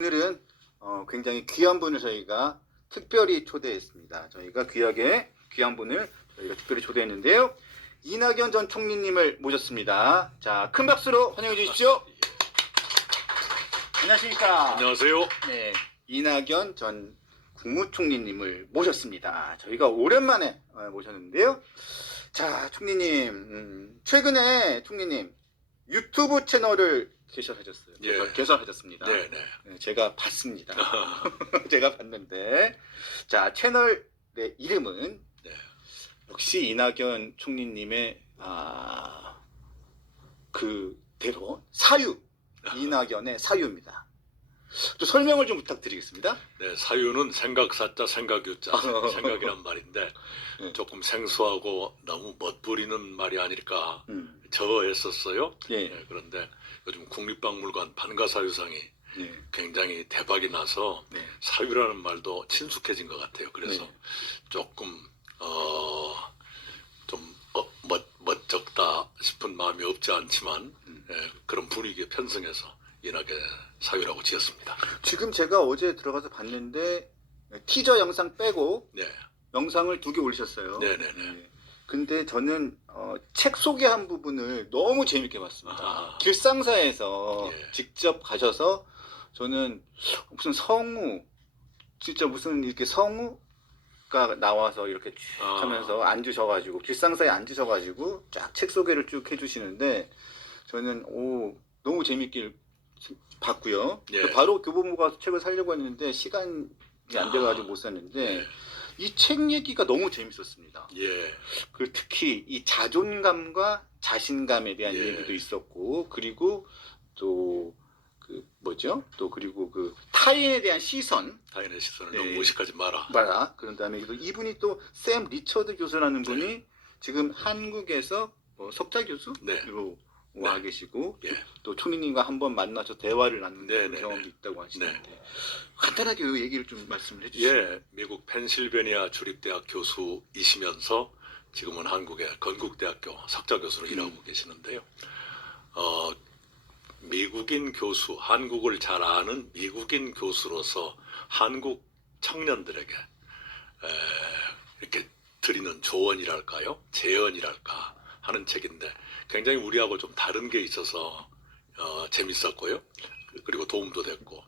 오늘은 굉장히 귀한 분을 저희가 특별히 초대했습니다. 저희가 귀한 분을 저희가 특별히 초대했는데요. 이낙연 전 총리님을 모셨습니다. 자, 큰 박수로 환영해 주십시오. 안녕하십니까. 안녕하세요. 네, 이낙연 전 국무총리님을 모셨습니다. 저희가 오랜만에 모셨는데요. 자, 총리님, 최근에 총리님 유튜브 채널을 개설하셨어요. 예. 개설하셨습니다. 네. 네, 제가 봤습니다. 제가 봤는데, 자, 채널의 이름은 네. 역시 이낙연 총리님의 그대로 사유, 이낙연의 사유입니다. 좀 설명을 좀 부탁드리겠습니다. 네, 사유는 생각사자 생각유자 생각이란 말인데 네. 조금 생소하고 너무 멋부리는 말이 아닐까 했었어요. 예. 네, 그런데 요즘 국립박물관 판가사유상이 네. 굉장히 대박이 나서 네. 사유라는 말도 친숙해진 것 같아요. 그래서 네. 조금 좀 멋쩍다 싶은 마음이 없지 않지만 그런 분위기에 편승해서 이낙연 사유라고 지었습니다. 지금 제가 어제 들어가서 봤는데 티저 영상 빼고 네. 영상을 2개 올리셨어요. 네네네. 네. 근데 저는 책 소개한 부분을 너무 재밌게 봤습니다. 아. 길상사에서 예. 직접 가셔서 저는 무슨 성우, 진짜 무슨 이렇게 성우가 나와서 이렇게 쭉 하면서 앉으셔가지고 길상사에 앉으셔가지고 쫙 책 소개를 쭉 해주시는데 저는 너무 재밌게 봤고요. 예. 바로 교보문 가서 책을 사려고 했는데 시간이 안 돼가지고 못 샀는데 예. 이 책 얘기가 너무 재밌었습니다. 예. 그 특히 이 자존감과 자신감에 대한 예. 얘기도 있었고, 그리고 또 그 뭐죠? 또 그리고 그 타인에 대한 시선, 타인의 시선을 네. 너무 무식하지 마라. 봐라. 그런 다음에 이분이 또 샘 리처드 교수라는 분이 네. 지금 한국에서 석좌 교수로 네. 와 계시고 예. 또 총리님과 한번 만나서 대화를 나눈 네, 네, 경험도 네. 있다고 하시는데 간단하게 그 얘기를 좀 말씀을 해주시죠. 예, 미국 펜실베니아 주립대학 교수이시면서 지금은 한국의 건국대학교 석좌 교수로 일하고 계시는데요. 미국인 교수, 한국을 잘 아는 미국인 교수로서 한국 청년들에게 이렇게 드리는 조언이랄까요? 제언이랄까 하는 책인데 굉장히 우리하고 좀 다른 게 있어서 재밌었고요. 그리고 도움도 됐고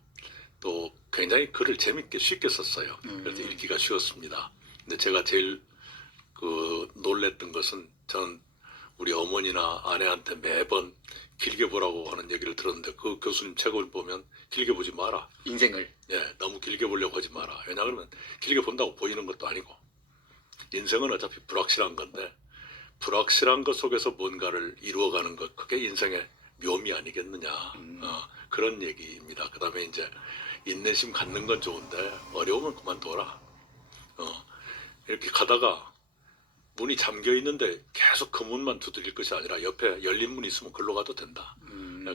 또 굉장히 글을 재밌게 쉽게 썼어요. 그래서 읽기가 쉬웠습니다. 근데 제가 제일 놀랬던 것은 전 우리 어머니나 아내한테 매번 길게 보라고 하는 얘기를 들었는데 그 교수님 책을 보면 길게 보지 마라. 인생을. 예, 너무 길게 보려고 하지 마라. 왜냐하면 길게 본다고 보이는 것도 아니고 인생은 어차피 불확실한 건데 불확실한 것 속에서 뭔가를 이루어가는 것 그게 인생의 묘미 아니겠느냐. 그런 얘기입니다. 그 다음에 이제 인내심 갖는 건 좋은데 어려우면 그만둬라. 이렇게 가다가 문이 잠겨 있는데 계속 그 문만 두드릴 것이 아니라 옆에 열린 문이 있으면 글로 가도 된다.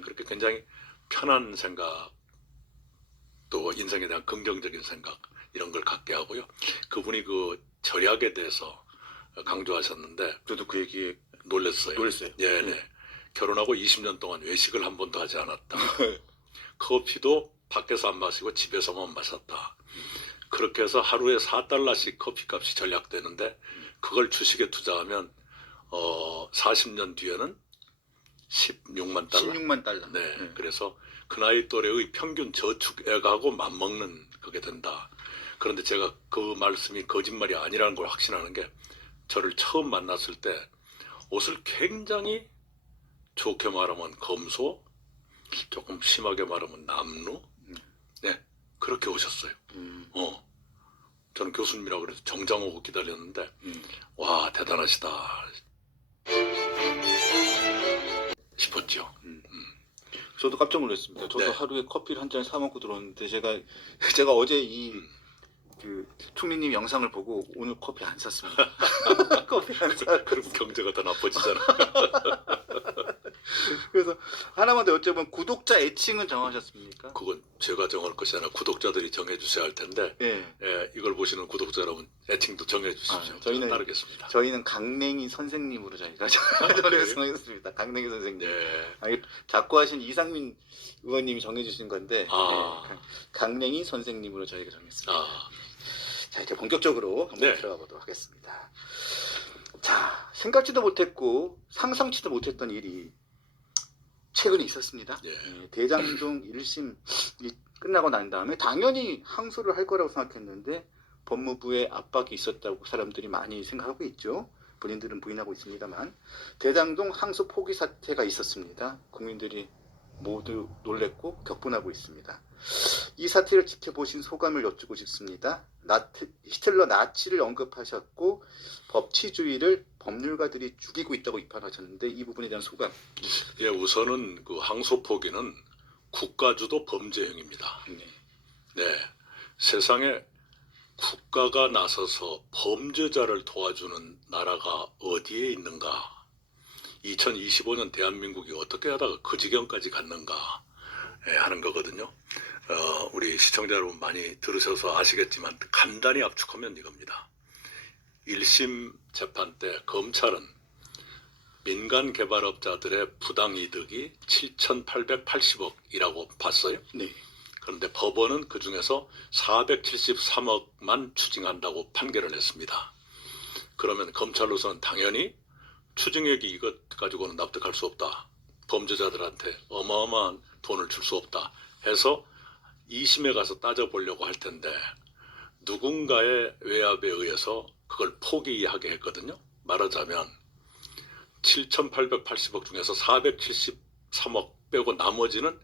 그렇게 굉장히 편한 생각 또 인생에 대한 긍정적인 생각 이런 걸 갖게 하고요. 그분이 그 절약에 대해서 강조하셨는데 저도 그 얘기에 놀랐어요. 네. 결혼하고 20년 동안 외식을 한 번도 하지 않았다. 커피도 밖에서 안 마시고 집에서만 마셨다. 그렇게 해서 하루에 4달러씩 커피값이 절약되는데 그걸 주식에 투자하면 40년 뒤에는 16만 달러. 16만 달러. 네. 그래서 그 나이 또래의 평균 저축액하고 맞먹는 그게 된다. 그런데 제가 그 말씀이 거짓말이 아니라는 걸 확신하는 게 저를 처음 만났을 때 옷을 굉장히 좋게 말하면 검소, 조금 심하게 말하면 남루, 네 그렇게 오셨어요. 저는 교수님이라고 그래서 정장하고 기다렸는데 와 대단하시다 싶었죠. 저도 깜짝 놀랐습니다. 저도 네. 하루에 커피를 한 잔 사 먹고 들어오는데 제가 어제 그 총리님 영상을 보고 오늘 커피 안 샀습니다. 커피 안 사. 그럼 경제가 더 나빠지잖아. 그래서 하나만 더 여쭤보면 구독자 애칭은 정하셨습니까? 그건 제가 정할 것이 아니라 구독자들이 정해주셔야 할 텐데 예. 예, 이걸 보시는 구독자 여러분 애칭도 정해주십시오. 저희는 따르겠습니다. 저희는 강냉이 선생님으로 저희가 그래요? 정했습니다. 강냉이 선생님. 네. 아니, 자꾸 하신 이상민 의원님이 정해주신 건데 예, 강냉이 선생님으로 저희가 정했습니다. 아, 자, 이제 본격적으로 한번 네. 들어가 보도록 하겠습니다. 자, 생각지도 못했고 상상치도 못했던 일이 최근에 있었습니다. 예. 예, 대장동 1심이 끝나고 난 다음에 당연히 항소를 할 거라고 생각했는데 법무부의 압박이 있었다고 사람들이 많이 생각하고 있죠. 본인들은 부인하고 있습니다만 대장동 항소 포기 사태가 있었습니다. 국민들이 모두 놀랬고 격분하고 있습니다. 이 사태를 지켜보신 소감을 여쭙고 싶습니다. 히틀러 나치를 언급하셨고 법치주의를 법률가들이 죽이고 있다고 비판하셨는데 이 부분에 대한 소감. 예, 우선은 그 항소 포기는 국가주도 범죄 행위입니다. 네. 네, 세상에 국가가 나서서 범죄자를 도와주는 나라가 어디에 있는가? 2025년 대한민국이 어떻게 하다가 그 지경까지 갔는가 하는 거거든요. 우리 시청자 여러분 많이 들으셔서 아시겠지만 간단히 압축하면 이겁니다. 1심 재판 때 검찰은 민간 개발업자들의 부당이득이 7,880억이라고 봤어요. 네. 그런데 법원은 그 중에서 473억만 추징한다고 판결을 했습니다. 그러면 검찰로서는 당연히 추징액이 이것 가지고는 납득할 수 없다. 범죄자들한테 어마어마한 돈을 줄 수 없다. 해서 2심에 가서 따져보려고 할 텐데 누군가의 외압에 의해서 그걸 포기하게 했거든요. 말하자면 7,880억 중에서 473억 빼고 나머지는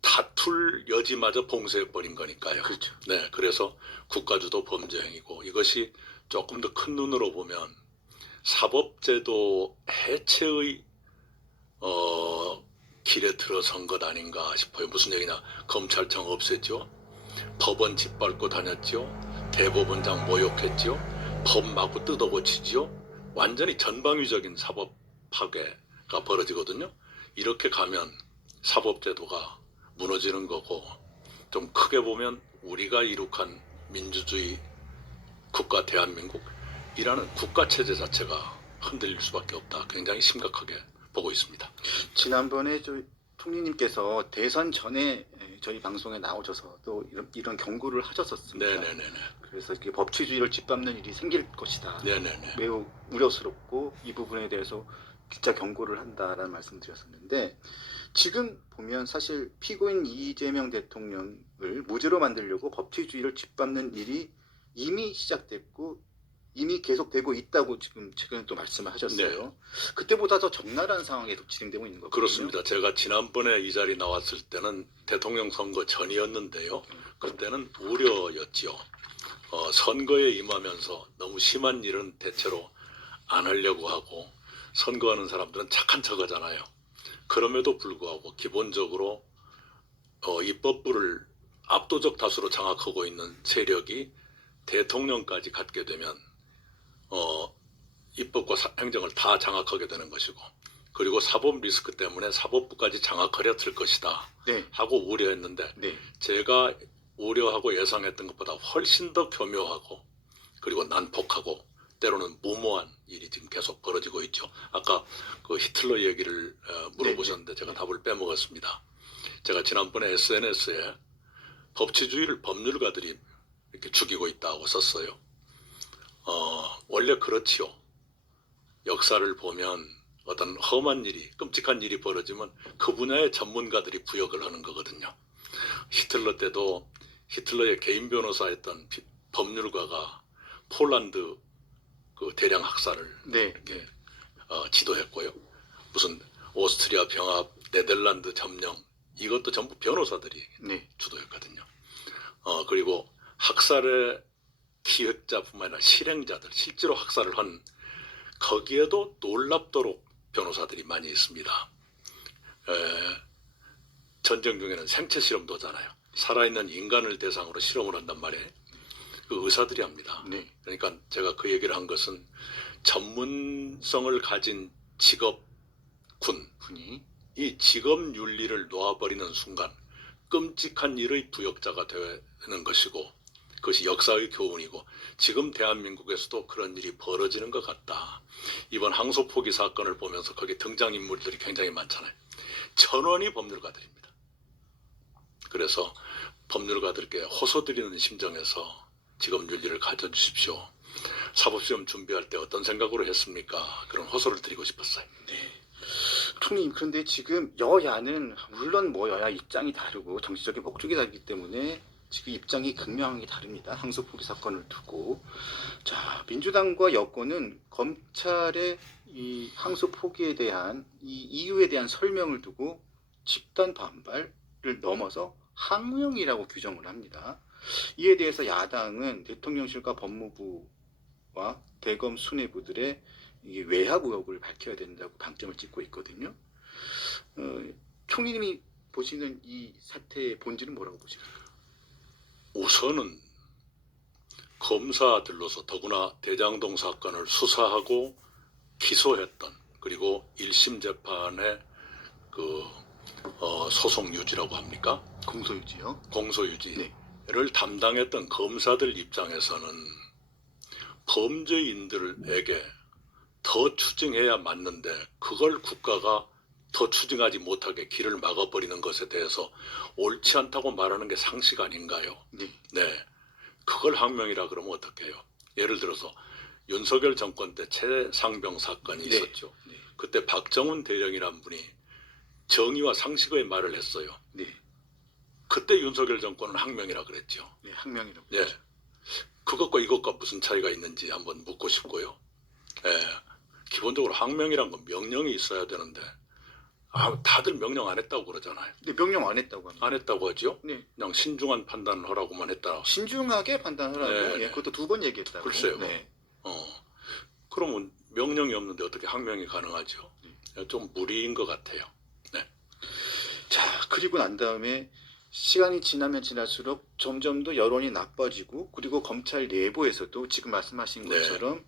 다툴 여지마저 봉쇄해버린 거니까요. 그렇죠. 네, 그래서 국가주도 범죄 행위고 이것이 조금 더 큰 눈으로 보면 사법제도 해체의 길에 들어선 것 아닌가 싶어요. 무슨 얘기냐? 검찰청 없앴죠. 법원 짓밟고 다녔죠. 대법원장 모욕했죠. 법 마구 뜯어고치죠. 완전히 전방위적인 사법 파괴가 벌어지거든요. 이렇게 가면 사법제도가 무너지는 거고 좀 크게 보면 우리가 이룩한 민주주의 국가 대한민국이라는 국가체제 자체가 흔들릴 수밖에 없다. 굉장히 심각하게 보고 있습니다. 지난번에 총리님께서 대선 전에 저희 방송에 나오셔서 또 이런 경고를 하셨었습니다. 네네네네. 그래서 이렇게 법치주의를 짓밟는 일이 생길 것이다. 네네네. 매우 우려스럽고 이 부분에 대해서 진짜 경고를 한다라는 말씀드렸었는데 지금 보면 사실 피고인 이재명 대통령을 무죄로 만들려고 법치주의를 짓밟는 일이 이미 시작됐고 이미 계속되고 있다고 지금 최근에 또 말씀을 하셨어요. 네. 그때보다 더 적나라한 상황이 계속 진행되고 있는 거거든요. 그렇습니다. 제가 지난번에 이 자리 나왔을 때는 대통령 선거 전이었는데요. 그때는 우려였지요. 선거에 임하면서 너무 심한 일은 대체로 안 하려고 하고 선거하는 사람들은 착한 척 하잖아요. 그럼에도 불구하고 기본적으로 입법부를 압도적 다수로 장악하고 있는 세력이 대통령까지 갖게 되면 입법과 행정을 다 장악하게 되는 것이고 그리고 사법 리스크 때문에 사법부까지 장악하려 들 것이다 네. 하고 우려했는데 네. 제가 우려하고 예상했던 것보다 훨씬 더 교묘하고 그리고 난폭하고 때로는 무모한 일이 지금 계속 벌어지고 있죠. 아까 그 히틀러 얘기를 물어보셨는데 제가 답을 빼먹었습니다. 제가 지난번에 SNS에 법치주의를 법률가들이 이렇게 죽이고 있다고 썼어요. 원래 그렇지요. 역사를 보면 어떤 험한 일이, 끔찍한 일이 벌어지면 그 분야의 전문가들이 부역을 하는 거거든요. 히틀러 때도 히틀러의 개인 변호사였던 법률가가 폴란드 그 대량 학살을 네. 이렇게 지도했고요. 무슨 오스트리아 병합, 네덜란드 점령 이것도 전부 변호사들이 네. 주도했거든요. 그리고 학살의 기획자뿐만 아니라 실행자들, 실제로 학살을 한 거기에도 놀랍도록 변호사들이 많이 있습니다. 전쟁 중에는 생체 실험도 하잖아요. 살아있는 인간을 대상으로 실험을 한단 말이에요. 그 의사들이 합니다. 네. 그러니까 제가 그 얘기를 한 것은 전문성을 가진 직업 군이 직업 윤리를 놓아버리는 순간 끔찍한 일의 부역자가 되는 것이고 그것이 역사의 교훈이고 지금 대한민국에서도 그런 일이 벌어지는 것 같다. 이번 항소 포기 사건을 보면서 거기 등장인물들이 굉장히 많잖아요. 전원이 법률가들입니다. 그래서 법률가들께 호소드리는 심정에서 직업윤리를 가져주십시오. 사법시험 준비할 때 어떤 생각으로 했습니까? 그런 호소를 드리고 싶었어요. 총리님, 그런데 지금 여야는 물론 뭐 여야 입장이 다르고 정치적인 목적이 다르기 때문에 지금 입장이 극명하게 다릅니다. 항소 포기 사건을 두고. 자, 민주당과 여권은 검찰의 이 항소 포기에 대한 이 이유에 대한 설명을 두고 집단 반발을 넘어서 항명이라고 규정을 합니다. 이에 대해서 야당은 대통령실과 법무부와 대검 수뇌부들의 이 외압 의혹을 밝혀야 된다고 방점을 찍고 있거든요. 총리님이 보시는 이 사태의 본질은 뭐라고 보십니까? 우선은 검사들로서 더구나 대장동 사건을 수사하고 기소했던 그리고 1심 재판의 그 소송 유지라고 합니까? 공소유지요. 공소유지를 네. 담당했던 검사들 입장에서는 범죄인들에게 더 추징해야 맞는데 그걸 국가가 더 추징하지 못하게 길을 막아버리는 것에 대해서 옳지 않다고 말하는 게 상식 아닌가요? 네. 네. 그걸 항명이라 그러면 어떡해요? 예를 들어서 윤석열 정권 때 최상병 사건이 네. 있었죠. 네. 그때 박정훈 대령이란 분이 정의와 상식의 말을 했어요. 네. 그때 윤석열 정권은 항명이라 그랬죠. 네. 항명이라고. 예. 그것과 이것과 무슨 차이가 있는지 한번 묻고 싶고요. 예. 기본적으로 항명이란 건 명령이 있어야 되는데 다들 명령 안 했다고 그러잖아요. 네. 명령 안 했다고 합니다. 안 했다고 하죠? 네. 그냥 신중한 판단을 하라고만 했다. 신중하게 판단하라고. 네. 예, 그것도 2번 얘기했다고. 글쎄요. 네. 그러면 명령이 없는데 어떻게 항명이 가능하죠? 좀 무리인 것 같아요. 네. 자, 그리고 난 다음에 시간이 지나면 지날수록 점점 더 여론이 나빠지고 그리고 검찰 내부에서도 지금 말씀하신 네. 것처럼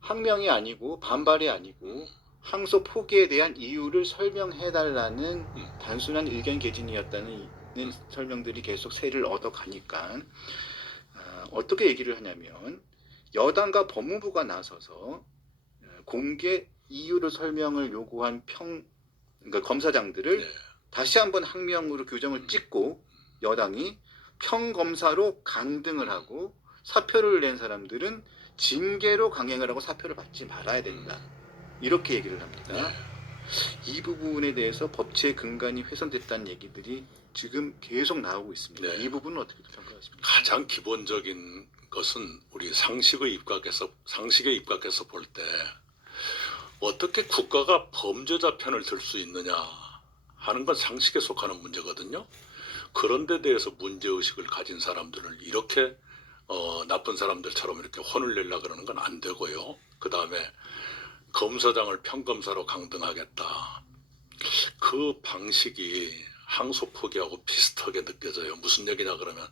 항명이 아니고 반발이 아니고 항소 포기에 대한 이유를 설명해달라는 단순한 의견 개진이었다는 설명들이 계속 세를 얻어가니까 어떻게 얘기를 하냐면 여당과 법무부가 나서서 공개 이유를 설명을 요구한 그러니까 검사장들을 네. 다시 한번 항명으로 규정을 찍고 여당이 평검사로 강등을 하고 사표를 낸 사람들은 징계로 강행을 하고 사표를 받지 말아야 된다. 이렇게 얘기를 합니다. 네. 이 부분에 대해서 법치의 근간이 훼손됐다는 얘기들이 지금 계속 나오고 있습니다. 네. 이 부분은 어떻게 평가하십니까? 가장 기본적인 것은 우리 상식에 입각해서 볼 때 어떻게 국가가 범죄자 편을 들 수 있느냐 하는 건 상식에 속하는 문제거든요. 그런 데 대해서 문제의식을 가진 사람들을 이렇게 나쁜 사람들처럼 이렇게 혼을 내려고 그러는 건 안 되고요. 그 다음에 검사장을 평검사로 강등하겠다. 그 방식이 항소 포기하고 비슷하게 느껴져요. 무슨 얘기냐 그러면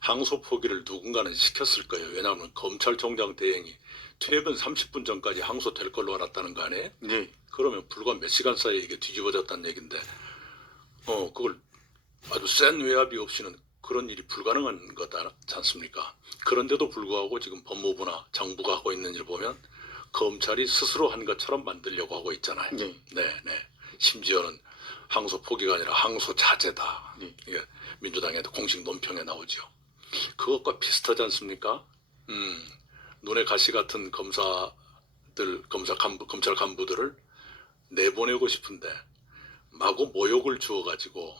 항소 포기를 누군가는 시켰을 거예요. 왜냐하면 검찰총장 대행이 퇴근 30분 전까지 항소될 걸로 알았다는 거 아니에요? 네. 그러면 불과 몇 시간 사이에 이게 뒤집어졌다는 얘기인데 그걸 아주 센 외압이 없이는 그런 일이 불가능한 거지 않습니까? 그런데도 불구하고 지금 법무부나 정부가 하고 있는 일 보면 검찰이 스스로 한 것처럼 만들려고 하고 있잖아요. 네. 심지어는 항소 포기가 아니라 항소 자제다. 네. 이게 민주당에도 공식 논평에 나오죠. 그것과 비슷하지 않습니까? 눈에 가시 같은 검찰 간부들을 내보내고 싶은데 마구 모욕을 주어가지고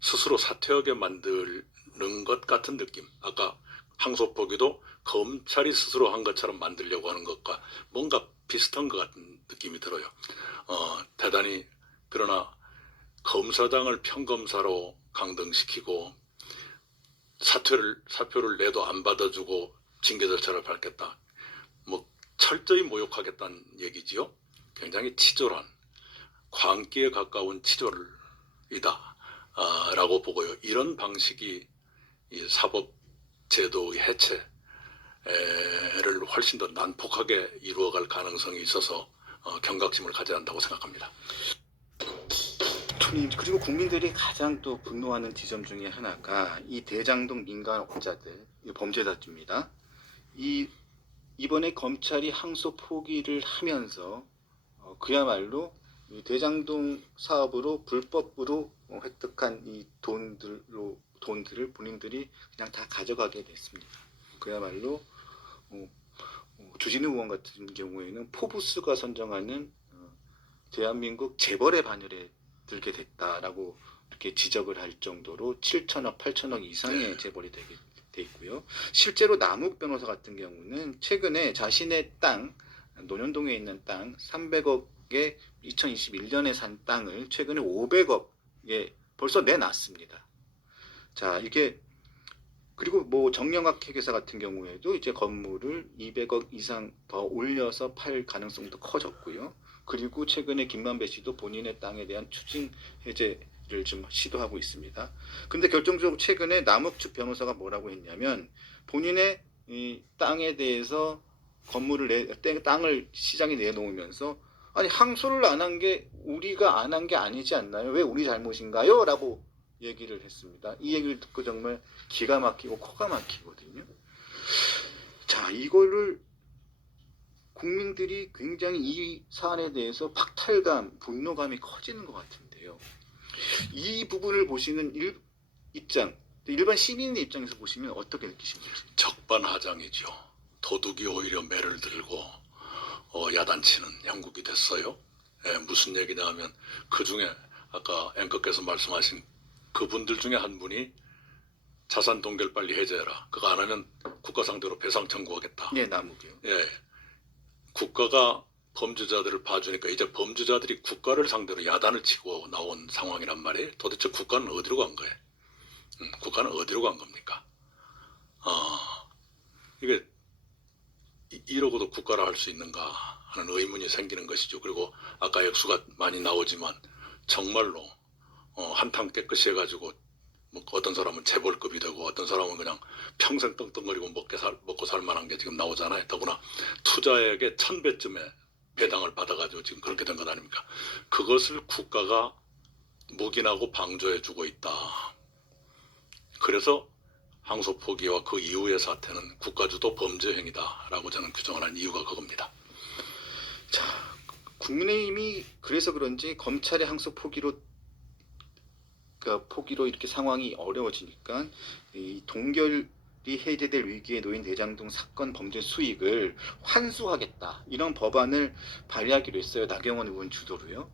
스스로 사퇴하게 만드는 것 같은 느낌. 아까 항소 포기도 검찰이 스스로 한 것처럼 만들려고 하는 것과 뭔가 비슷한 것 같은 느낌이 들어요. 대단히 그러나 검사장을 평검사로 강등시키고 사표를 내도 안 받아주고 징계 절차를 밟겠다. 뭐 철저히 모욕하겠다는 얘기지요. 굉장히 치졸한 광기에 가까운 치졸이다 라고 보고요. 이런 방식이 이 사법제도의 해체를 훨씬 더 난폭하게 이루어갈 가능성이 있어서 경각심을 가져야 한다고 생각합니다. 그리고 국민들이 가장 또 분노하는 지점 중에 하나가 이 대장동 민간업자들, 이 범죄자입니다. 이번에 검찰이 항소 포기를 하면서 그야말로 이 대장동 사업으로 불법으로 획득한 이 돈들을 본인들이 그냥 다 가져가게 됐습니다. 그야말로 주진우 의원 같은 경우에는 포브스가 선정하는 대한민국 재벌의 반열에 들게 됐다라고 이렇게 지적을 할 정도로 7천억, 8천억 이상의 재벌이 되게 돼 있고요. 실제로 남욱 변호사 같은 경우는 최근에 자신의 땅, 논현동에 있는 땅 300억에 2021년에 산 땅을 최근에 500억에 벌써 내놨습니다. 자, 이게 그리고 뭐 정영학 회계사 같은 경우에도 이제 건물을 200억 이상 더 올려서 팔 가능성도 커졌고요. 그리고 최근에 김만배 씨도 본인의 땅에 대한 추징 해제를 좀 시도하고 있습니다. 근데 결정적으로 최근에 남욱측 변호사가 뭐라고 했냐면 본인의 이 땅에 대해서 땅을 시장에 내놓으면서 아니 항소를 안 한 게 우리가 안 한 게 아니지 않나요? 왜 우리 잘못인가요? 라고 얘기를 했습니다. 이 얘기를 듣고 정말 기가 막히고 코가 막히거든요. 자, 이거를 국민들이 굉장히 이 사안에 대해서 박탈감, 분노감이 커지는 것 같은데요. 이 부분을 보시는 일반 시민의 입장에서 보시면 어떻게 느끼십니까? 적반하장이죠. 도둑이 오히려 매를 들고 야단치는 형국이 됐어요. 무슨 얘기냐 하면 그중에 아까 앵커께서 말씀하신 그분들 중에 한 분이 자산 동결 빨리 해제해라. 그거 안 하면 국가 상대로 배상 청구하겠다. 네, 남욱이요. 예, 국가가 범죄자들을 봐주니까 이제 범죄자들이 국가를 상대로 야단을 치고 나온 상황이란 말이에요. 도대체 국가는 어디로 간 거예요? 국가는 어디로 간 겁니까? 이게 이러고도 국가라 할 수 있는가 하는 의문이 생기는 것이죠. 그리고 아까 액수가 많이 나오지만 정말로 한탕 깨끗이 해가지고 뭐 어떤 사람은 재벌급이 되고 어떤 사람은 그냥 평생 떵떵거리고 먹고 살 만한 게 지금 나오잖아요. 더구나 투자액의 1000배쯤의 배당을 받아가지고 지금 그렇게 된 것 아닙니까? 그것을 국가가 묵인하고 방조해주고 있다. 그래서 항소 포기와 그 이후의 사태는 국가주도 범죄 행위다라고 저는 규정을 한 이유가 그겁니다. 자, 국민의힘이 그래서 그런지 검찰의 항소 포기로 이렇게 상황이 어려워지니까 이 동결이 해제될 위기에 놓인 대장동 사건 범죄 수익을 환수하겠다 이런 법안을 발의하기로 했어요. 나경원 의원 주도로요.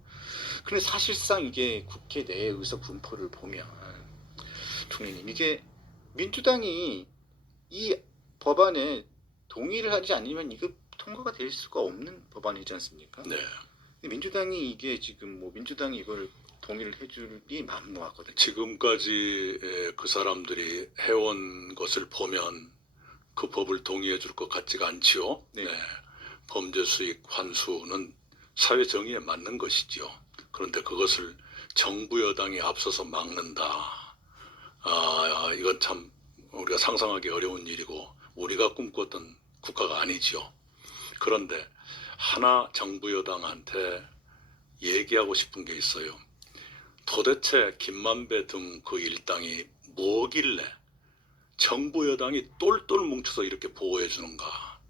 그런데 사실상 이게 국회 내 의석 분포를 보면 총리님 이게 민주당이 이 법안에 동의를 하지 않으면 이거 통과가 될 수가 없는 법안이지 않습니까? 네. 민주당이 이게 지금 뭐 민주당이 이걸 동의를 해줄이 만무하거든요. 지금까지 그 사람들이 해온 것을 보면 그 법을 동의해 줄 것 같지가 않지요. 네. 범죄 수익 환수는 사회 정의에 맞는 것이죠. 그런데 그것을 정부 여당이 앞서서 막는다. 이건 참 우리가 상상하기 어려운 일이고 우리가 꿈꿨던 국가가 아니지요. 그런데 하나 정부 여당한테 얘기하고 싶은 게 있어요. 도대체 김만배 등 그 일당이 뭐길래 정부 여당이 똘똘 뭉쳐서 이렇게 보호해 주는가.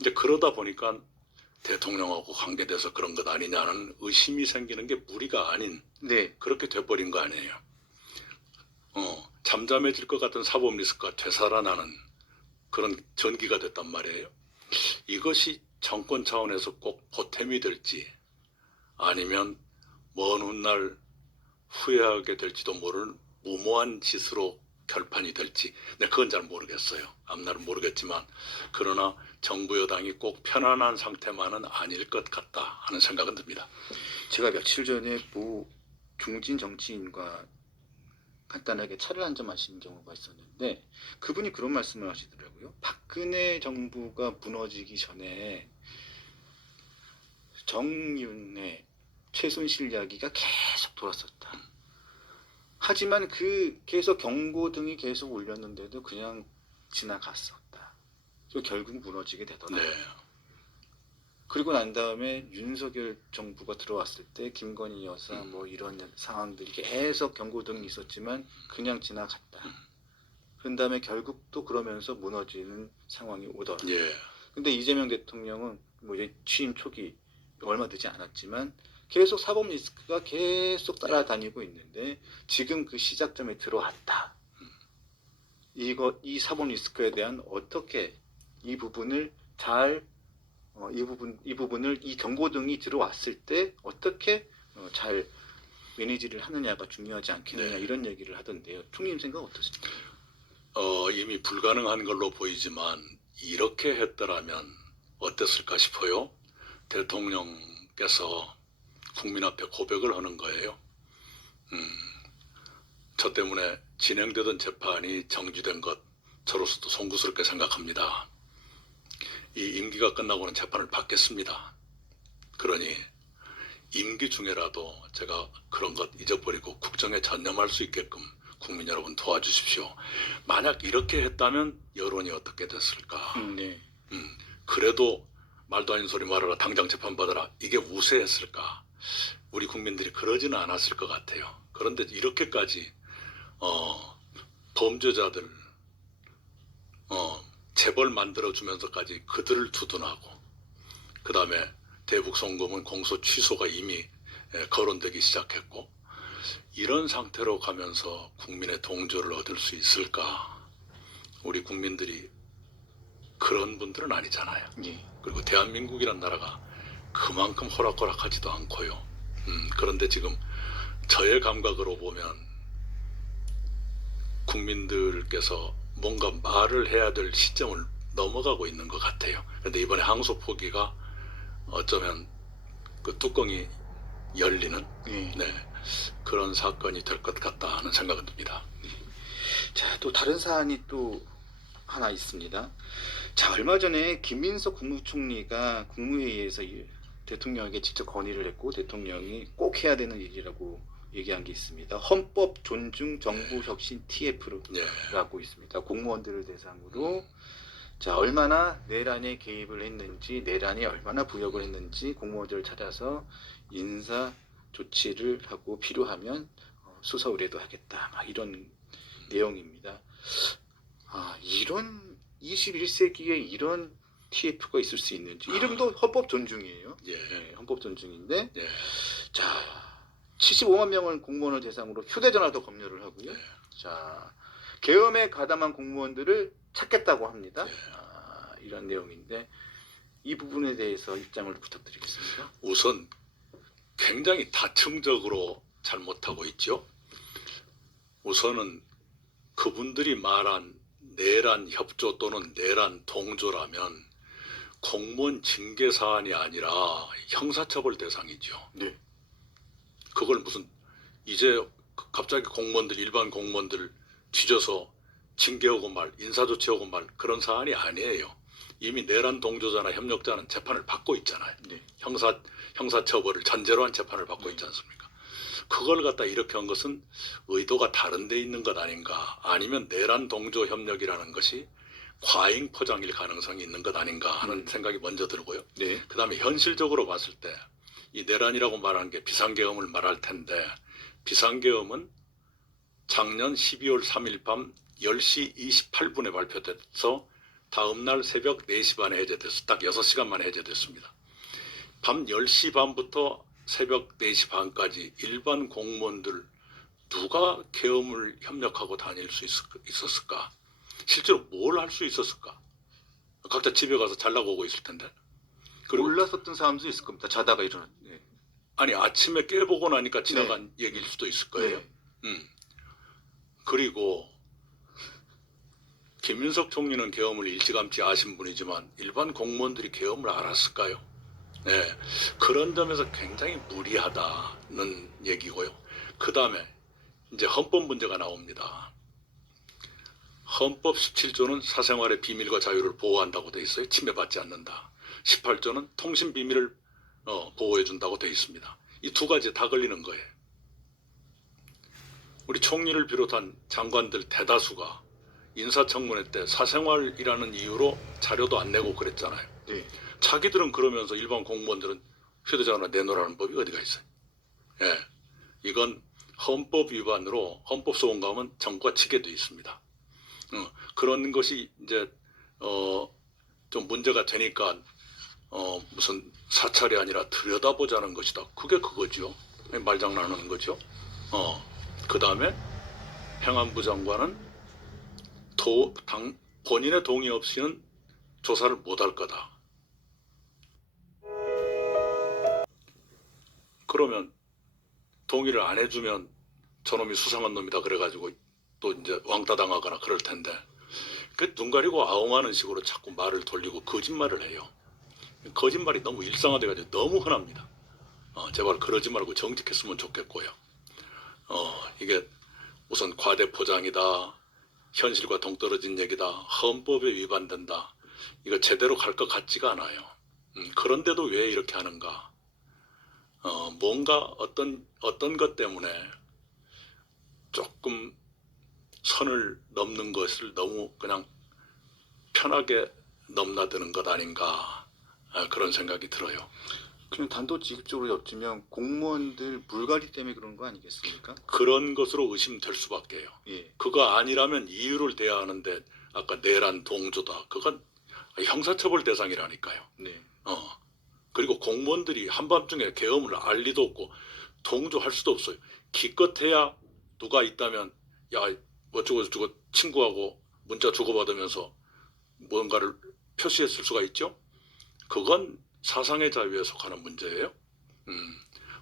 이제 그러다 보니까 대통령하고 관계돼서 그런 것 아니냐는 의심이 생기는 게 무리가 아닌 네. 그렇게 돼버린 거 아니에요. 잠잠해질 것 같은 사법 리스크가 되살아나는 그런 전기가 됐단 말이에요. 이것이 정권 차원에서 꼭 보탬이 될지 아니면 먼 훗날 후회하게 될지도 모르는 무모한 짓으로 결판이 될지 그건 잘 모르겠어요. 앞날은 모르겠지만 그러나 정부 여당이 꼭 편안한 상태만은 아닐 것 같다 하는 생각은 듭니다. 제가 며칠 전에 모 중진 정치인과 간단하게 차를 한잔 마시는 경우가 있었는데 그분이 그런 말씀을 하시더라고요. 박근혜 정부가 무너지기 전에 정윤의 최순실 이야기가 계속 돌았었다. 하지만 그 계속 경고등이 계속 울렸는데도 그냥 지나갔었다. 결국 무너지게 되더라. 네. 그리고 난 다음에 윤석열 정부가 들어왔을 때 김건희 여사 뭐 이런 상황들이 계속 경고등이 있었지만 그냥 지나갔다. 그런 다음에 결국 또 그러면서 무너지는 상황이 오더라. 예. 근데 이재명 대통령은 뭐 이제 취임 초기 얼마 되지 않았지만 계속 사법 리스크가 계속 따라다니고 있는데 지금 그 시작점에 들어왔다. 이 사법 리스크에 대한 어떻게 이 부분을 잘 이 부분을 이 경고등이 들어왔을 때 어떻게 잘 매니지를 하느냐가 중요하지 않겠느냐 네. 이런 얘기를 하던데요. 총님 생각 어떠십니까? 이미 불가능한 걸로 보이지만 이렇게 했더라면 어땠을까 싶어요. 대통령께서 국민 앞에 고백을 하는 거예요. 저 때문에 진행되던 재판이 정지된 것 저로서도 송구스럽게 생각합니다. 이 임기가 끝나고는 재판을 받겠습니다. 그러니 임기 중에라도 제가 그런 것 잊어버리고 국정에 전념할 수 있게끔 국민 여러분 도와주십시오. 만약 이렇게 했다면 여론이 어떻게 됐을까? 네. 그래도 말도 아닌 소리 말하라 당장 재판받아라 이게 우세했을까? 우리 국민들이 그러지는 않았을 것 같아요. 그런데 이렇게까지 범죄자들 재벌 만들어주면서까지 그들을 두둔하고 그 다음에 대북 송금은 공소 취소가 이미 거론되기 시작했고 이런 상태로 가면서 국민의 동조를 얻을 수 있을까? 우리 국민들이 그런 분들은 아니잖아요. 예. 그리고 대한민국이란 나라가 그만큼 호락호락하지도 않고요. 그런데 지금 저의 감각으로 보면 국민들께서 뭔가 말을 해야 될 시점을 넘어가고 있는 것 같아요. 그런데 이번에 항소 포기가 어쩌면 그 뚜껑이 열리는 예. 그런 사건이 될 것 같다 하는 생각은 듭니다. 자, 또 다른 사안이 또 하나 있습니다. 자, 얼마 전에 김민석 국무총리가 국무회의에서 대통령에게 직접 건의를 했고 대통령이 꼭 해야 되는 일이라고 얘기한 게 있습니다. 헌법 존중 정부 혁신 TF라고 있습니다. 공무원들을 대상으로 자, 얼마나 내란에 개입을 했는지, 내란에 얼마나 부역을 했는지 공무원들을 찾아서 인사 조치를 하고 필요하면 수사 의뢰도 하겠다. 막 이런 내용입니다. 아, 이런 21세기에 이런 TF가 있을 수 있는지. 이름도 헌법 존중이에요. 예. 네, 헌법 존중인데 예. 자, 75만 명을 공무원을 대상으로 휴대전화도 검열을 하고요. 예. 자, 계엄에 가담한 공무원들을 찾겠다고 합니다. 예. 이런 내용인데 이 부분에 대해서 입장을 부탁드리겠습니다. 우선 굉장히 다층적으로 잘못하고 있죠. 우선은 그분들이 말한 내란 협조 또는 내란 동조라면 공무원 징계 사안이 아니라 형사처벌 대상이죠. 네. 그걸 무슨 이제 갑자기 공무원들 일반 공무원들 뒤져서 징계하고 말 인사조치하고 말 그런 사안이 아니에요. 이미 내란 동조자나 협력자는 재판을 받고 있잖아요. 네. 형사처벌을 전제로 한 재판을 받고 있지 않습니까? 그걸 갖다 이렇게 한 것은 의도가 다른 데 있는 것 아닌가, 아니면 내란 동조 협력이라는 것이 과잉 포장일 가능성이 있는 것 아닌가 하는 생각이 먼저 들고요. 네. 그 다음에 현실적으로 봤을 때 이 내란이라고 말하는 게 비상계엄을 말할 텐데 비상계엄은 작년 12월 3일 밤 10시 28분에 발표돼서 다음날 새벽 4시 반에 해제됐어. 딱 6시간 만에 해제됐습니다. 밤 10시 반부터 새벽 4시 반까지 일반 공무원들 누가 계엄을 협력하고 다닐 수 있었을까? 실제로 뭘 할 수 있었을까? 각자 집에 가서 잘 나가고 있을 텐데. 그리고 몰랐었던 사람도 있을 겁니다. 자다가 일어났. 네. 아니 아침에 깨보고 나니까 지나간 얘기일 수도 있을 거예요. 네. 그리고 김윤석 총리는 계엄을 일찌감치 아신 분이지만 일반 공무원들이 계엄을 알았을까요? 네, 그런 점에서 굉장히 무리하다는 얘기고요. 그 다음에 이제 헌법 문제가 나옵니다. 헌법 17조는 사생활의 비밀과 자유를 보호한다고 돼 있어요. 침해받지 않는다. 18조는 통신 비밀을 보호해준다고 돼 있습니다. 이 두 가지 다 걸리는 거예요. 우리 총리를 비롯한 장관들 대다수가 인사청문회 때 사생활이라는 이유로 자료도 안 내고 그랬잖아요. 네. 자기들은 그러면서 일반 공무원들은 휴대전화 내놓으라는 법이 어디가 있어요? 예, 이건 헌법 위반으로 헌법소원 가면 정부가 치게 돼 있습니다. 그런 것이 이제 좀 문제가 되니까 무슨 사찰이 아니라 들여다보자는 것이다. 그게 그거죠. 말장난하는 거죠. 그 다음에 행안부 장관은 본인의 동의 없이는 조사를 못할 거다. 그러면 동의를 안 해주면 저놈이 수상한 놈이다 그래가지고 또 이제 왕따 당하거나 그럴 텐데 그 눈 가리고 아웅하는 식으로 자꾸 말을 돌리고 거짓말을 해요. 거짓말이 너무 일상화돼가지고 너무 흔합니다. 제발 그러지 말고 정직했으면 좋겠고요. 이게 우선 과대포장이다. 현실과 동떨어진 얘기다. 헌법에 위반된다. 이거 제대로 갈 것 같지가 않아요. 그런데도 왜 이렇게 하는가? 뭔가 어떤 것 때문에 조금 선을 넘는 것을 너무 그냥 편하게 넘나드는 것 아닌가 그런 생각이 들어요. 그냥 단도직입적으로 엿주면 공무원들 물갈이 때문에 그런 거 아니겠습니까? 그런 것으로 의심될 수밖에요. 예. 그거 아니라면 이유를 대야 하는데 아까 내란 동조다. 그건 형사처벌 대상이라니까요. 네. 그리고 공무원들이 한밤중에 계엄을 알 리도 없고 동조할 수도 없어요. 기껏해야 누가 있다면 야 어쩌고 친구하고 문자 주고받으면서 뭔가를 표시했을 수가 있죠. 그건 사상의 자유에 속하는 문제예요.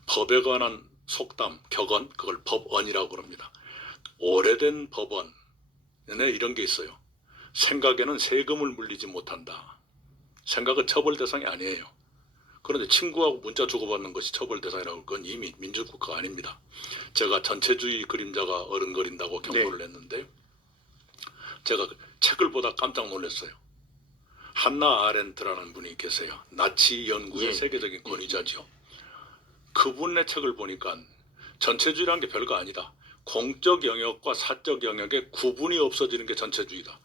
법에 관한 속담, 격언, 그걸 법언이라고 그럽니다. 오래된 법언에 이런 게 있어요. 생각에는 세금을 물리지 못한다. 생각은 처벌 대상이 아니에요. 그런데 친구하고 문자 주고받는 것이 처벌 대상이라고 그건 이미 민주국가가 아닙니다. 제가 전체주의 그림자가 어른거린다고 경고를 네. 했는데 제가 책을 보다 깜짝 놀랐어요. 한나 아렌트라는 분이 계세요. 나치 연구의 예. 세계적인 권위자죠. 그분의 책을 보니까 전체주의라는 게 별거 아니다. 공적 영역과 사적 영역의 구분이 없어지는 게 전체주의다.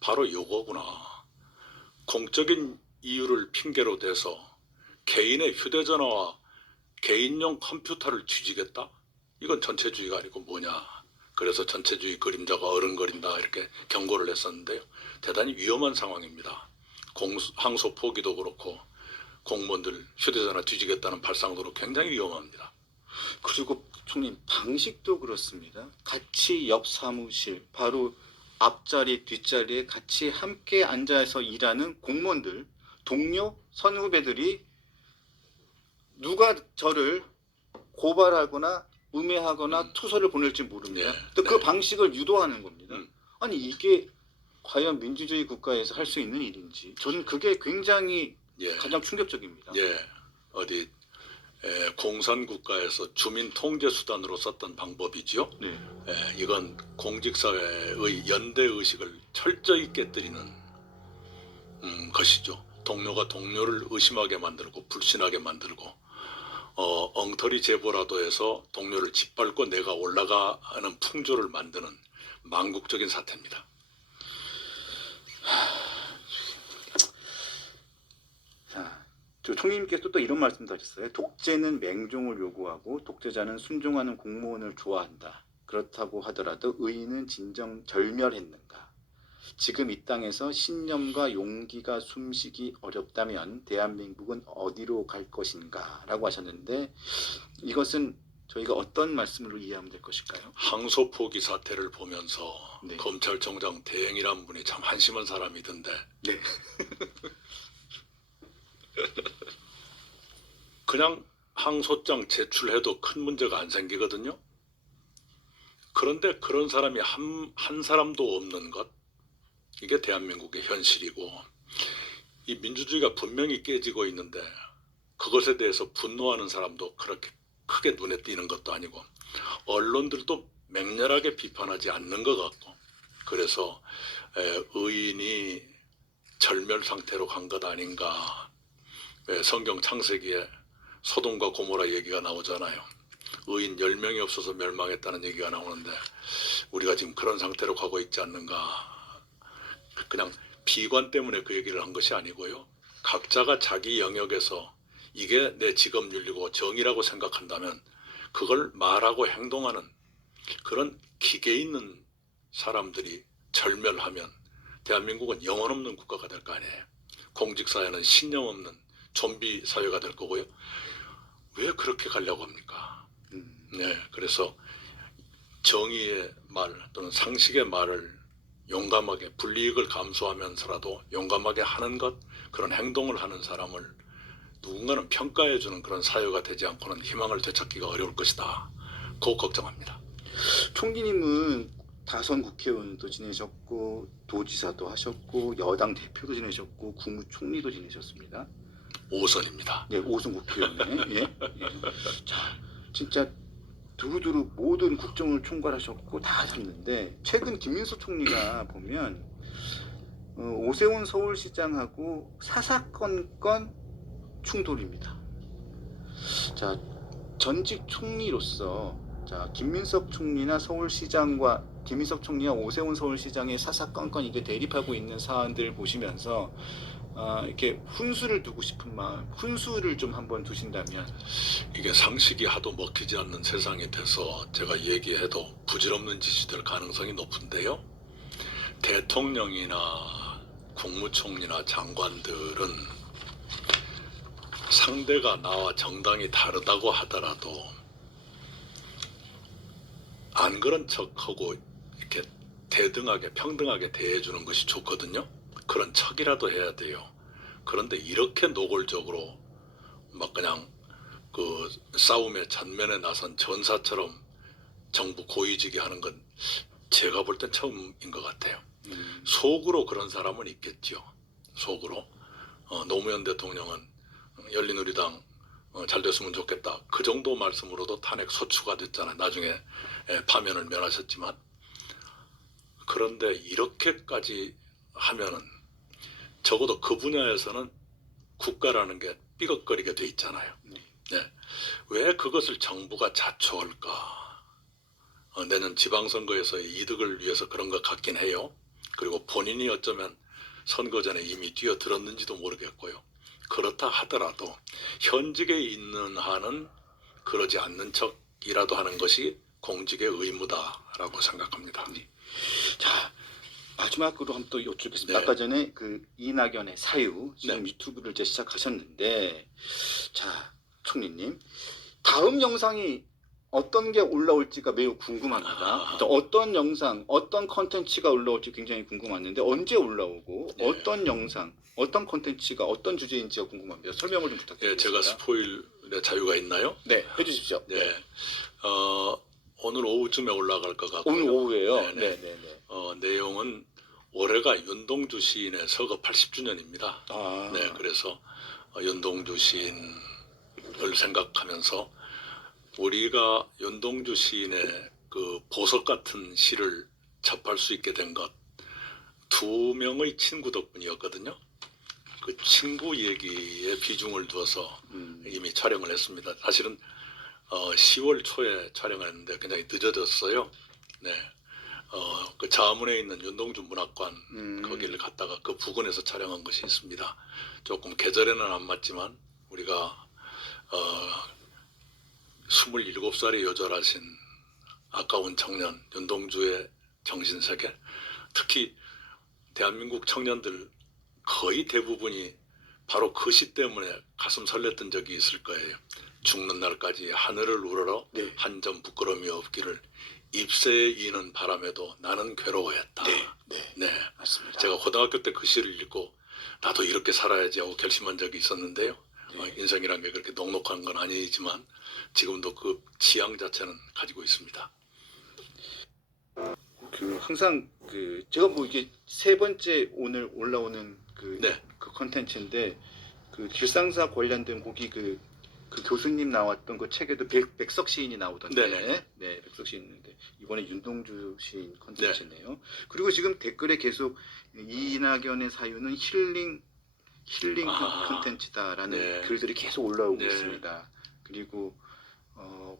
바로 요거구나. 공적인 이유를 핑계로 대서 개인의 휴대전화와 개인용 컴퓨터를 뒤지겠다? 이건 전체주의가 아니고 뭐냐. 그래서 전체주의 그림자가 어른거린다 이렇게 경고를 했었는데요. 대단히 위험한 상황입니다. 항소 포기도 그렇고 공무원들 휴대전화 뒤지겠다는 발상도로 굉장히 위험합니다. 그리고 총님 방식도 그렇습니다. 같이 옆 사무실 바로 앞자리 뒷자리에 같이 함께 앉아서 일하는 공무원들 동료 선후배들이 누가 저를 고발하거나 음해하거나 투서를 보낼지 모릅니다. 네, 또 그 네. 방식을 유도하는 겁니다. 음. 아니 이게 과연 민주주의 국가에서 할 수 있는 일인지 저는 그게 굉장히 예, 가장 충격적입니다. 예, 어디 공산국가에서 주민 통제 수단으로 썼던 방법이지요. 네. 이건 공직사회의 연대 의식을 철저히 깨뜨리는 것이죠. 동료가 동료를 의심하게 만들고 불신하게 만들고 엉터리 제보라도 해서 동료를 짓밟고 내가 올라가는 풍조를 만드는 망국적인 사태입니다. 자, 저 총리님께서 또 이런 말씀도 하셨어요. 독재는 맹종을 요구하고 독재자는 순종하는 공무원을 좋아한다. 그렇다고 하더라도 의인은 진정 절멸했는가? 지금 이 땅에서 신념과 용기가 숨쉬기 어렵다면 대한민국은 어디로 갈 것인가? 라고 하셨는데 이것은 저희가 어떤 말씀으로 이해하면 될 것일까요? 항소 포기 사태를 보면서 네. 검찰총장 대행이란 분이 참 한심한 사람이던데 네. 그냥 항소장 제출해도 큰 문제가 안 생기거든요. 그런데 그런 사람이 한 사람도 없는 것, 이게 대한민국의 현실이고 이 민주주의가 분명히 깨지고 있는데 그것에 대해서 분노하는 사람도 그렇게 크게 눈에 띄는 것도 아니고 언론들도 맹렬하게 비판하지 않는 것 같고 그래서 의인이 절멸 상태로 간 것 아닌가. 성경 창세기에 소돔과 고모라 얘기가 나오잖아요. 의인 10명이 없어서 멸망했다는 얘기가 나오는데 우리가 지금 그런 상태로 가고 있지 않는가. 그냥 비관 때문에 그 얘기를 한 것이 아니고요. 각자가 자기 영역에서 이게 내 직업 윤리고 정의라고 생각한다면 그걸 말하고 행동하는 그런 기계 있는 사람들이 절멸하면 대한민국은 영혼 없는 국가가 될 거 아니에요. 공직사회는 신념 없는 좀비 사회가 될 거고요. 왜 그렇게 가려고 합니까? 네, 그래서 정의의 말 또는 상식의 말을 용감하게 불이익을 감수하면서라도 용감하게 하는 것, 그런 행동을 하는 사람을 누군가는 평가해 주는 그런 사회가 되지 않고는 희망을 되찾기가 어려울 것이다. 그 걱정합니다. 총리님은 다선 국회의원도 지내셨고 도지사도 하셨고 여당 대표도 지내셨고 국무총리도 지내셨습니다. 5선입니다. 네, 오선 국회의원에 예, 예. 자, 진짜 두루두루 모든 국정을 총괄하셨고 다 하셨는데 최근 김민수 총리가 보면 오세훈 서울시장하고 사사건건 충돌입니다. 자, 전직 총리로서 자, 김민석 총리와 오세훈 서울시장의 사사건건 이게 대립하고 있는 사안들 보시면서 이렇게 훈수를 두고 싶은 마음, 훈수를 좀 한번 두신다면. 이게 상식이 하도 먹히지 않는 세상이 돼서 제가 얘기해도 부질없는 짓이 될 가능성이 높은데요. 대통령이나 국무총리나 장관들은 상대가 나와 정당이 다르다고 하더라도 안 그런 척하고 이렇게 대등하게 평등하게 대해주는 것이 좋거든요. 그런 척이라도 해야 돼요. 그런데 이렇게 노골적으로 막 그냥 그 싸움의 전면에 나선 전사처럼 정부 고위직이 하는 건 제가 볼 땐 처음인 것 같아요. 속으로 그런 사람은 있겠죠. 속으로 노무현 대통령은 열린우리당 잘 됐으면 좋겠다. 그 정도 말씀으로도 탄핵 소추가 됐잖아요. 나중에 파면을 면하셨지만. 그런데 이렇게까지 하면은 적어도 그 분야에서는 국가라는 게 삐걱거리게 돼 있잖아요. 네. 왜 그것을 정부가 자초할까? 내년 지방선거에서의 이득을 위해서 그런 것 같긴 해요. 그리고 본인이 어쩌면 선거 전에 이미 뛰어들었는지도 모르겠고요. 그렇다 하더라도 현직에 있는 한은 그러지 않는 척이라도 하는 것이 공직의 의무다라고 생각합니다. 자, 마지막으로 한번 또 여쭙겠습니다. 네. 아까 전에 그 이낙연의 사유 지금 네. 유튜브를 이제 시작하셨는데, 자, 총리님 다음 영상이 어떤 게 올라올지가 매우 궁금합니다. 어떤 영상, 어떤 컨텐츠가 올라올지 굉장히 궁금했는데 언제 올라오고 네. 어떤 영상, 어떤 컨텐츠가 어떤 주제인지가 궁금합니다. 설명을 좀 부탁드리겠습니다. 제가 스포일의 자유가 있나요? 네, 해주십시오. 네. 오늘 오후쯤에 올라갈 것 같고요. 오늘 오후에요. 네네. 네. 내용은 올해가 윤동주 시인의 서거 80주년입니다. 아, 네, 그래서 윤동주 시인을 생각하면서 우리가 윤동주 시인의 그 보석 같은 시를 접할 수 있게 된 것, 2명의 친구 덕분이었거든요. 그 친구 얘기에 비중을 두어서 이미 촬영을 했습니다. 사실은 10월 초에 촬영했는데 굉장히 늦어졌어요. 네. 그 자문에 있는 윤동주 문학관 거기를 갔다가 그 부근에서 촬영한 것이 있습니다. 조금 계절에는 안 맞지만 우리가 27살의 여절하신 아까운 청년 윤동주의 정신세계, 특히 대한민국 청년들 거의 대부분이 바로 그 시 때문에 가슴 설렜던 적이 있을 거예요. 죽는 날까지 하늘을 우러러 네. 한 점 부끄러움이 없기를 잎새에 이는 바람에도 나는 괴로워했다. 네, 맞습니다. 제가 고등학교 때 그 시를 읽고 나도 이렇게 살아야지 하고 결심한 적이 있었는데요. 인생이란 게 그렇게 녹록한 건 아니지만 지금도 그 지향 자체는 가지고 있습니다. 그 항상 그 제가 뭐 이게 세 번째 오늘 올라오는 그 컨텐츠인데 그 길상사 관련된 곡이 그 교수님 나왔던 그 책에도 백석 시인이 나오던데, 네네. 네, 백석 시인 있는데 이번에 윤동주 시인 컨텐츠네요. 그리고 지금 댓글에 계속 이낙연의 사유는 힐링 컨텐츠다라는 글들이 계속 올라오고 있습니다. 그리고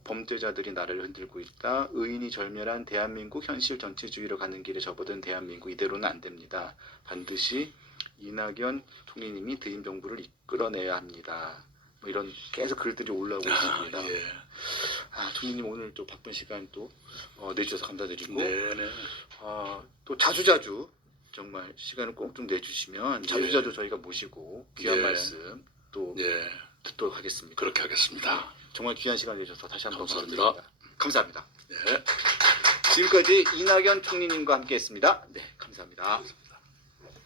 범죄자들이 나라를 흔들고 있다. 의인이 절멸한 대한민국 현실 전체주의로 가는 길에 접어든 대한민국 이대로는 안 됩니다. 반드시 이낙연 총리님이 드림 정부를 이끌어내야 합니다. 뭐 이런 계속 글들이 올라오고 있습니다. 예. 총리님 오늘 또 바쁜 시간 또 내주셔서 감사드리고 네네. 또 자주자주 정말 시간을 꼭 좀 내주시면 자주자주 저희가 모시고 귀한 예. 말씀 또 예. 듣도록 하겠습니다. 그렇게 하겠습니다. 정말 귀한 시간 내주셔서 다시 한번 감사합니다. 감사합니다. 네. 지금까지 이낙연 총리님과 함께했습니다. 네, 감사합니다.